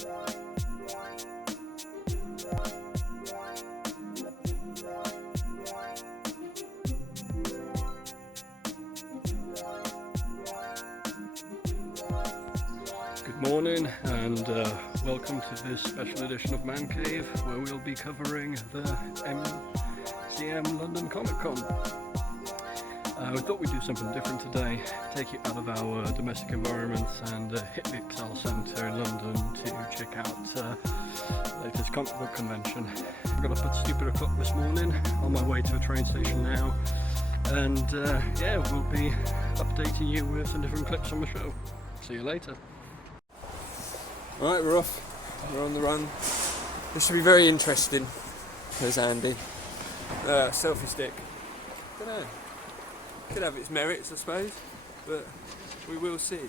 Good morning and welcome to this special edition of ManCave, where we'll be covering the MCM London ComicCon. We thought we'd do something different today, take you out of our domestic environment and hit the Excel Centre in London to check out the latest comic book convention. I got up at stupid o'clock this morning, on my way to a train station now, and yeah, we'll be updating you with some different clips from the show. See you later. Alright, we're off. We're on the run. This should be very interesting. There's Andy. Selfie stick. Don't know. Could have its merits, I suppose, but we will see.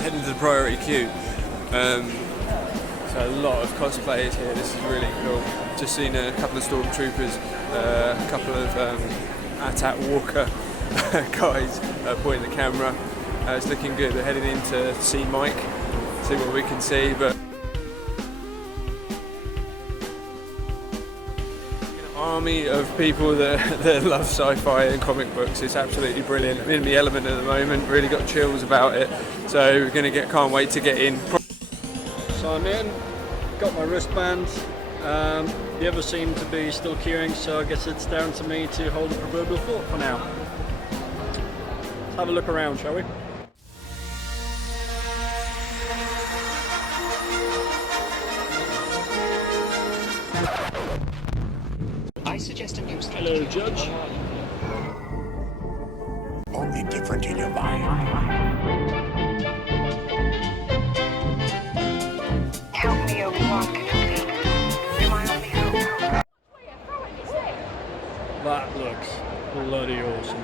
Heading to the priority queue. So a lot of cosplayers here. This is really cool. Just seen a couple of stormtroopers, a couple of AT-AT Walker guys pointing the camera. It's looking good. We're heading in to see Mike, see what we can see. But army of people that love sci-fi and comic books. It's absolutely brilliant. I'm in the element at the moment, really got chills about it, so we're going to can't wait to get in. So I'm in, got my wristbands, the others seem to be still queuing, so I guess it's down to me to hold the proverbial fort for now. Let's have a look around, shall we? I suggest a new strategy. Hello, Judge. Only different in your mind. Help me, Obi-Wan Kenobi. You're my only hope. That looks bloody awesome.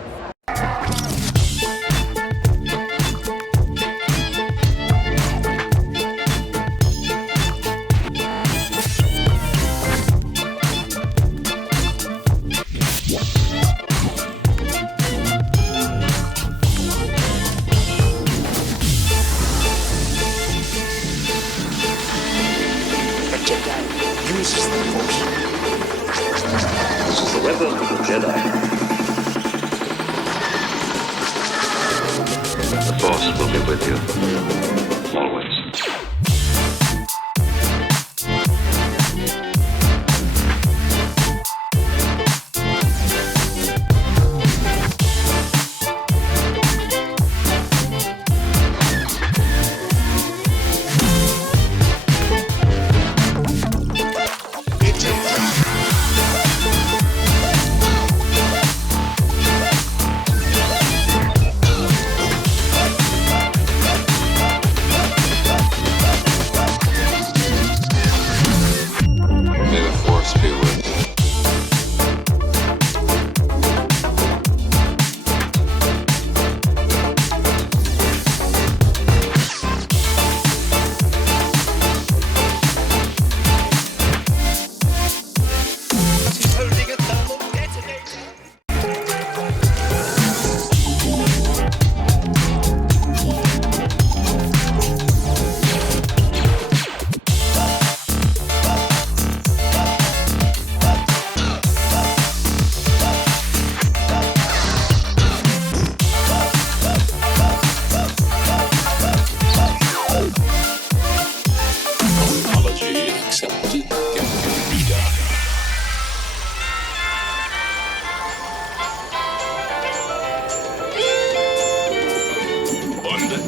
Uses the Force. This is the weapon of the Jedi. The Force will be with you, always.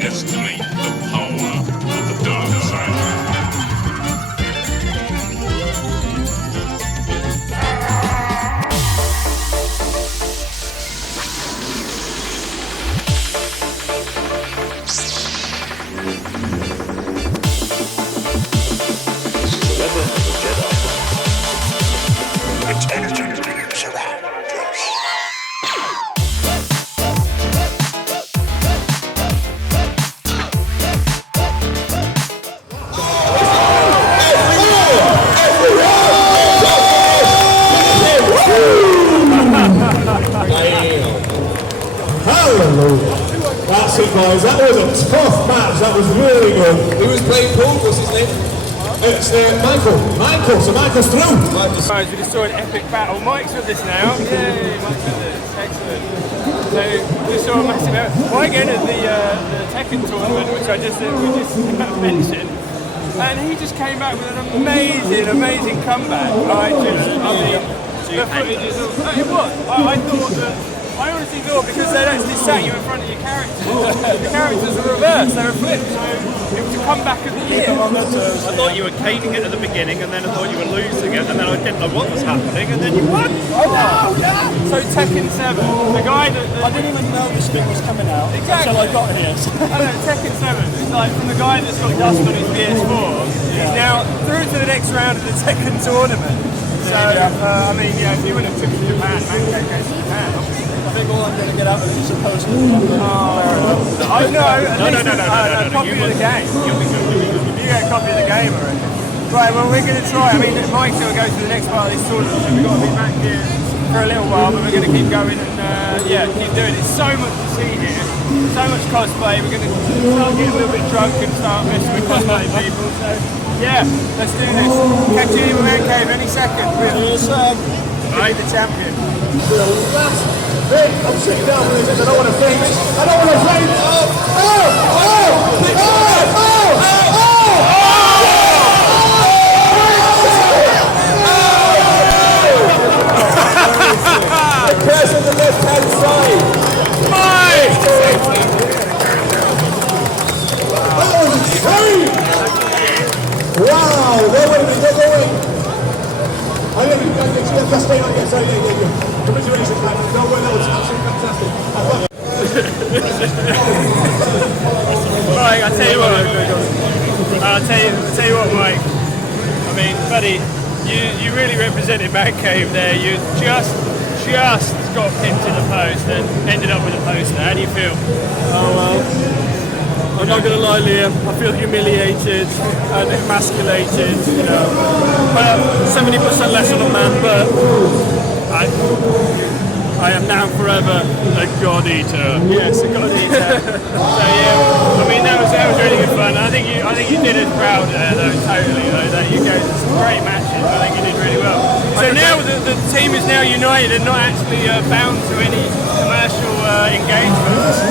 underestimate the power of the dark side. Its energy surrounds us. Hallelujah. That's it, boys. That was a tough match. That was really good. Who was playing Paul? What's his name? It's Michael. So Michael's through. Guys, we just saw an epic battle. Mike's with us now. Yay, Mike's with us. Excellent. So we just saw a massive battle. Mike entered the Tekken tournament, which we just mentioned. And he just came back with an amazing comeback. Like, the footage is all... It was. I honestly thought because they'd actually sat you in front of your characters, the characters were reversed, they were flipped, so it was a comeback of the year. I thought you were caning it at the beginning, and then I thought you were losing it, and then I didn't know what was happening, and then you won. Oh, yeah. So Tekken 7, the guy that... I didn't even know this thing was coming out until I got here. I know, Tekken 7 is like from the guy that's got dust on his PS4, he's now through to the next round of the Tekken tournament. So, I mean, yeah, if you win a trip to Japan, ManCave goes to Japan. I think all I'm going to get out of it is supposed to be. I know, a copy of the game. You get a copy of the game already. Right, well, we're going to try. I mean, Mike's going to go to the next part of this tournament, so we've got to be back here for a little while, but we're going to keep going and, keep doing it. So much to see here, so much cosplay. We're going to start getting a little bit drunk and start messing with cosplay people, so, yeah, let's do this. Catch you in ManCave any second. Right, the champion. I'm sitting down with this. I don't want to faint. The curse on the left-hand side. That was insane. Wow, they're going. I think you guys can stay on again. So yeah. Congratulations, man. No way, that was absolutely fantastic. Right, I'll tell you what, Mike. I mean, buddy, you really represented ManCave there. You just got pinned to the post and ended up with a poster. How do you feel? Oh well, I'm not going to lie, Liam. I feel humiliated and emasculated. You know, 70% less of a man, but I am now forever a god eater. Yes, a god eater. So yeah, I mean that was really good fun. I think you did us proud though, totally. That you gave us some great matches. I think you did really well. So now the team is now united and not actually bound to any commercial engagements.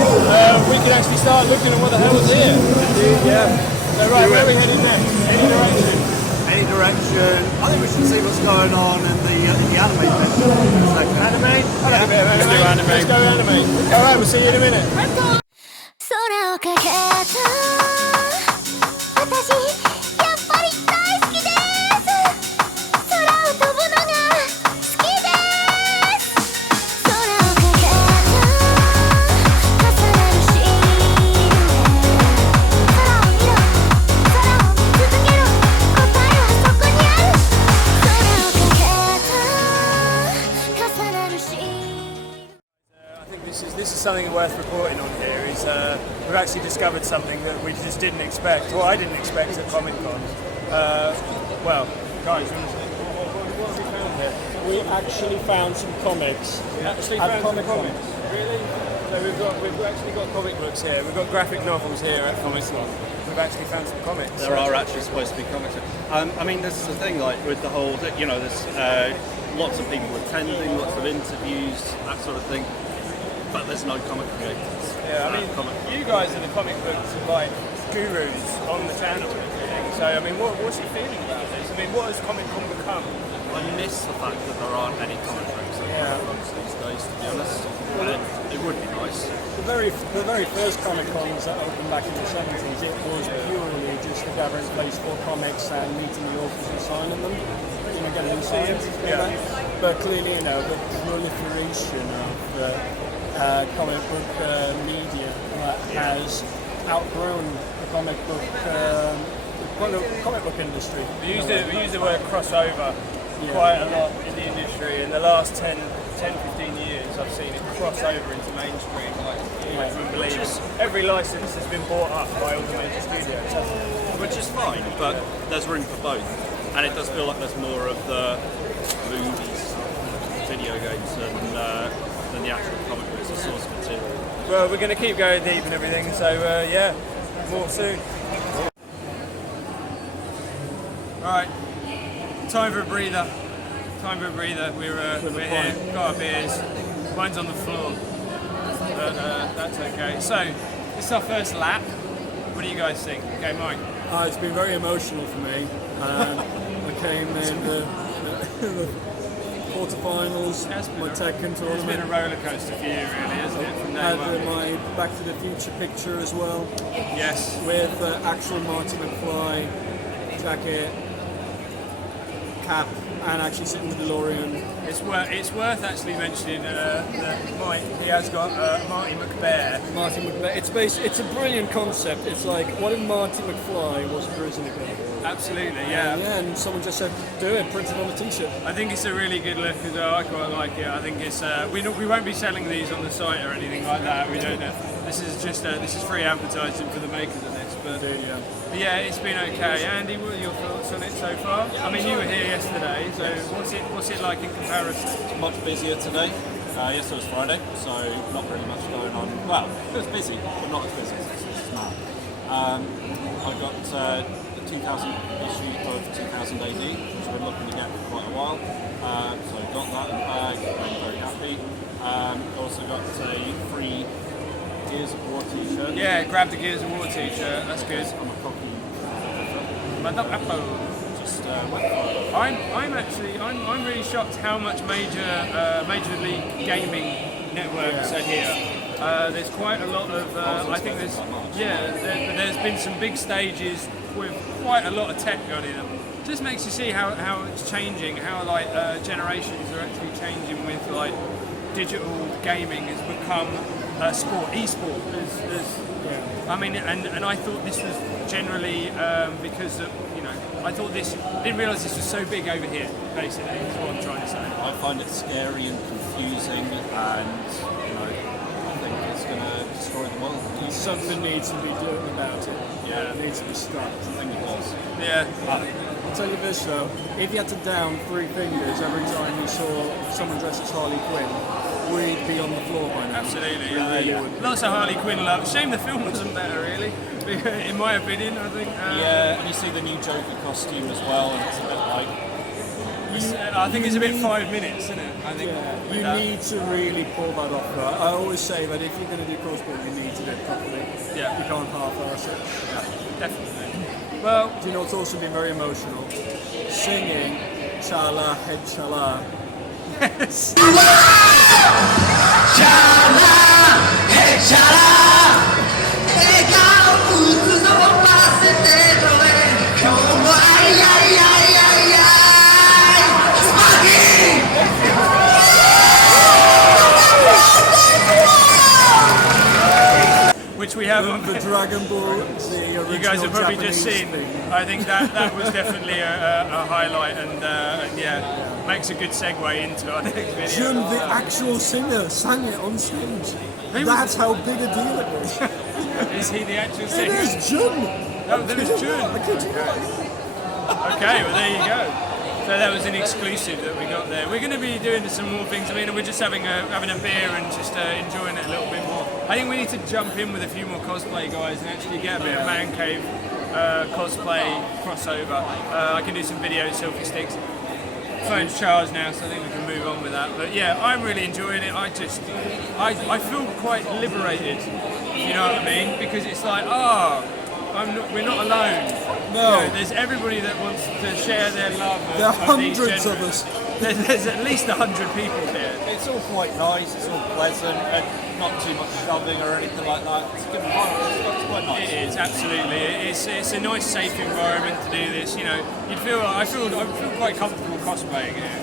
We can actually start looking at what the hell is here. Indeed, yeah. So right, where are we heading next? Any direction? Any direction. I think we should see what's going on in the anime section. Anime? I like a bit of anime. Let's do anime. Let's go anime. Alright, we'll see you in a minute. 空をかけた私やっぱり大好きです空を飛ぶのが好きです空をかけた重なるシール空を見ろ空を見続けろ答えはそこにある空をかけた重なるシール I think this is something worth reporting on here. Is we've actually discovered something that we just didn't expect, or I didn't expect at ComicCon. Well, guys, what have we found here? We actually found some comics. We actually at found some ComicCon. comics. Really? So we've actually got comic books here. We've got graphic novels here at ComicCon. We've actually found some comics. There are actually supposed to be comics. I mean, this is the thing, like with the whole, you know, there's lots of people attending, lots of interviews, that sort of thing. But there's no comic creators. Yeah, I mean, you guys are the comic books like gurus on the channel and everything. So, I mean, what's your feeling about this? I mean, what has ComicCon become? I miss the fact that there aren't any comic books. these days, to be honest. And it would be nice. The very first Comic-Cons that opened back in the 70s, it was purely just a gathering place for comics and meeting the authors and signing them. You know, getting them signed. But clearly, you know, the proliferation of comic book media that has outgrown the comic book industry. We use the word crossover quite a lot in the industry. In the last 10, 15 years, I've seen it cross over into mainstream. Like, you wouldn't believe it. Every license has been bought up by all the major studios, which is fine, but there's room for both. And it does feel like there's more of the movies, video games, than the actual comic books, the source material. Well, we're going to keep going deep and everything, so yeah, more soon. Alright, time for a breather. We're here, got our beers, mine's on the floor, but that's okay. So, this is our first lap. What do you guys think? Okay, Mike. It's been very emotional for me. I came in the quarterfinals, my Tekken tournament. It's been a roller coaster for you, really, isn't it? From had my Back to the Future picture as well. Yes. With actual Marty McFly jacket, cap, and actually sitting in the DeLorean. It's worth actually mentioning that Mike, he has got Marty McBear. It's a brilliant concept. It's like, what if Marty McFly was a prisoner? Absolutely, yeah. And someone just said, do it, print it on a t-shirt. I think it's a really good look as well. I quite like it. I think it's we won't be selling these on the site or anything like that. We don't know. This is just this is free advertising for the makers of this. But yeah, it's been okay. Andy, what are your thoughts on it so far? I mean, you were here yesterday, so what's it like in comparison? It's much busier today. Yesterday was Friday, so not really much going on. Well, it was busy, but not as busy as this now. I got the 2000 issue of 2000 AD, which we've been looking to get for quite a while. So I got that in the bag, I'm very happy. Also got a free Gears of War t-shirt. Yeah, grab the Gears of War t-shirt, that's good. I'm a cocky. Just I'm really shocked how much Major League Gaming networks are here. There's quite a lot of I think there's been some big stages with quite a lot of tech gone in them. Just makes you see how it's changing, how like generations are actually changing with like digital gaming has become sport, e-sport. I mean, and I thought this was generally because of, I didn't realise this was so big over here, basically, is what I'm trying to say. I find it scary and confusing, and I think it's going to destroy the world. Something needs to be done about it. Yeah, it needs to be stopped. I think it does. Yeah. I'll tell you this though, if you had to down 3 fingers every time you saw someone dressed as Harley Quinn, we'd be on the floor by now. Absolutely, yeah. Lots of Harley Quinn love. Shame the film wasn't better, really, in my opinion, I think. Yeah, and you see the new Joker costume as well, and it's a bit like... I think it's a bit 5 minutes, isn't it? I think you need to really pull that off. Right? I always say that if you're going to do crossbow, you need to do it properly. Yeah. You can't half-arse it. Yeah, definitely. Well, do you know what's also been very emotional? Singing Chala Head Chala. Yes. Chala Head Chala. Which we haven't. The Dragon Ball, the original you guys have probably Japanese just seen. thing. I think that was definitely a highlight, and yeah, makes a good segue into our next video. Jun, the actual singer, sang it on stage. That's how big a deal it was. Is he the actual singer? It is Jun. Oh, there is Jun. Okay, well there you go. So that was an exclusive that we got there. We're going to be doing some more things. I mean, we're just having a beer and just enjoying it a little bit more. I think we need to jump in with a few more cosplay guys and actually get a bit of ManCave cosplay crossover. I can do some videos, selfie sticks. Phone's charged now, so I think we can move on with that. But yeah, I'm really enjoying it. I feel quite liberated, you know what I mean? Because it's like, we're not alone. No. You know, there's everybody that wants to share their love. There are of these hundreds of genres. us. There's at least 100 people here. It's all quite nice, it's all pleasant, and not too much shoving or anything like that. It's a good environment, it's quite nice. It is, absolutely. It's a nice, safe environment to do this. You know, I feel quite comfortable cosplaying here,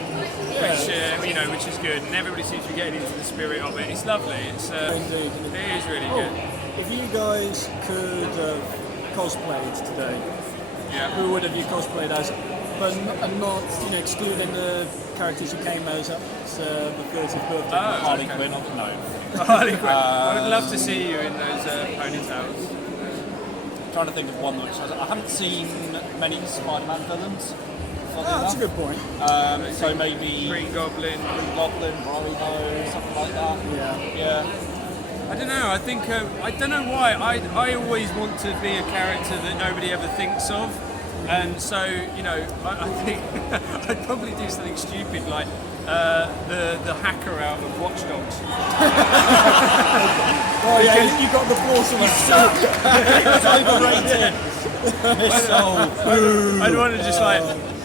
which is good. And everybody seems to be getting into the spirit of it. It's lovely. It's Indeed. it is really good. If you guys could have cosplayed today, who would have you cosplayed as? But and not, excluding the characters you came as at the 30th birthday. Harley Quinn, no. Harley Quinn. I would love to see you in those ponytails. I'm trying to think of one which I haven't seen many Spider-Man villains. That's a good point. So maybe Green Goblin, Rhino, something like that. Yeah. I don't know. I think I don't know why. I always want to be a character that nobody ever thinks of, and so I think I'd probably do something stupid like the hacker out of Watch Dogs. Oh yeah, you got the force of It's overrated. I'd want to just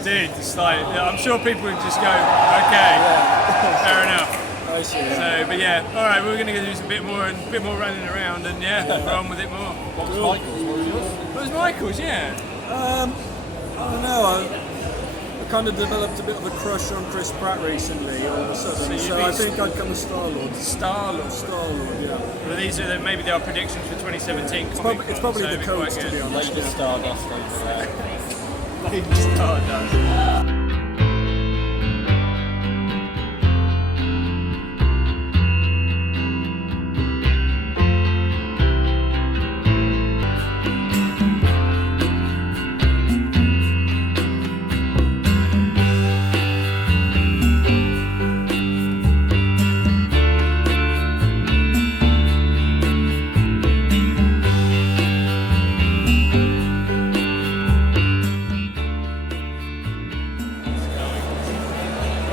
dude, it's I'm sure people would just go, okay, fair enough. I see. So, but yeah, all right, we're going to go do some bit more running around, and we're on with it more. What was Michael's? What was yours? What was Michael's? Yeah. I don't know. I kind of developed a bit of a crush on Chris Pratt recently, all of a sudden. So I think I'd come as Star-Lord. Star-Lord, yeah. Well, these are maybe there are predictions for 2017. It's probably so the codes, to be honest. Lady Stardust over there. Lady Stardust.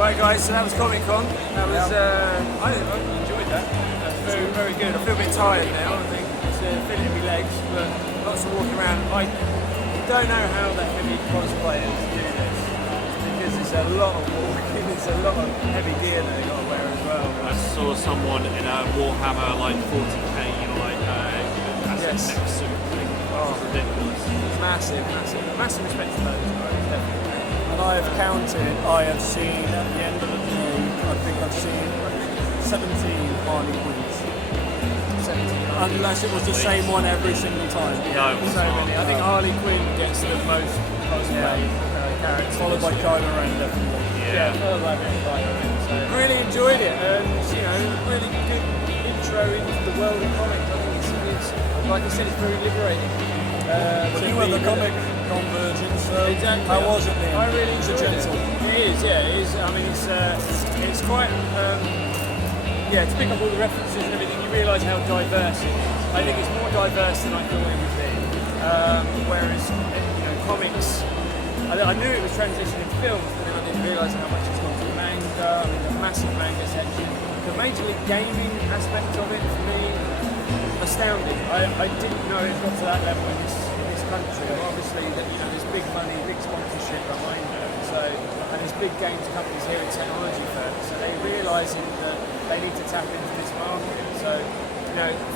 Right guys, so that was ComicCon. That was, I enjoyed that. That's very, very good. I feel a bit tired now, I think. It's feeling in my legs, but lots of walking around. I don't know how the heavy cosplayers do this, because it's a lot of walking, it's a lot of heavy gear that they've got to wear as well. I saw someone in a Warhammer 40k, Yes. neck suit thing. Oh, Ridiculous. Massive respect to those guys, definitely. And I have counted, I have seen at the end of the day, I think I've seen 17 Harley Quinns. 17. Unless it was the same one every single time. No, it was So many. I think Harley Quinn gets the most cosplay characters. Followed by Kylo Ren, definitely. Yeah, followed by Kylo Ren. So really enjoyed it, and really good intro into the world of comics. I think it's like I said, it's very liberating. Well, you were the comic convergent, so exactly. how was it then? I really It's a enjoyed gentle. it. It is, yeah. It is. I mean, it's quite. To pick up all the references and everything, you realise how diverse it is. I think it's more diverse than I thought it would be. Whereas, comics, I knew it was transitioning to films, but then I didn't realise how much it's gone to manga. I mean, the massive manga section. The Major League Gaming aspect of it, for me, astounding. I didn't know it got to that level in this country. Obviously, there's big money, big sponsorship behind it. And there's big games companies here and technology firms, so they're realising that they need to tap into this market. So,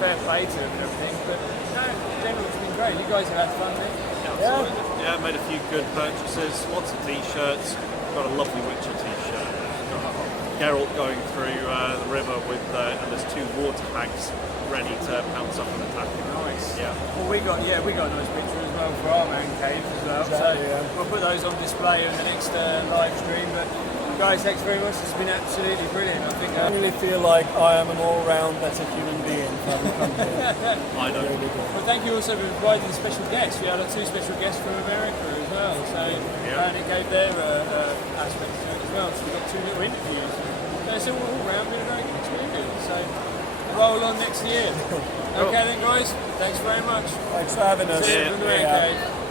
fair play to them and everything. But generally, it's been great. You guys have had fun there. Yeah, made a few good purchases. Lots of t-shirts. Got a lovely Witcher t-shirt. Geralt going through the river with, and there's 2 water hags ready to pounce up and attack him. Nice. Yeah. Well, we got a nice picture as well for our ManCave as well. Exactly, so we'll put those on display in the next live stream. But guys, thanks very much. It's been absolutely brilliant. I think. I really feel like I am an all-round better human being for having come here. I know. Well, thank you also for providing special guests. We had 2 special guests from America as well, so and it gave their aspect to it as well. So we got 2 little interviews. So it's all round been a very good experience. So roll on next year. Okay then, guys. Thanks very much. Thanks for having us. See you from the ManCave.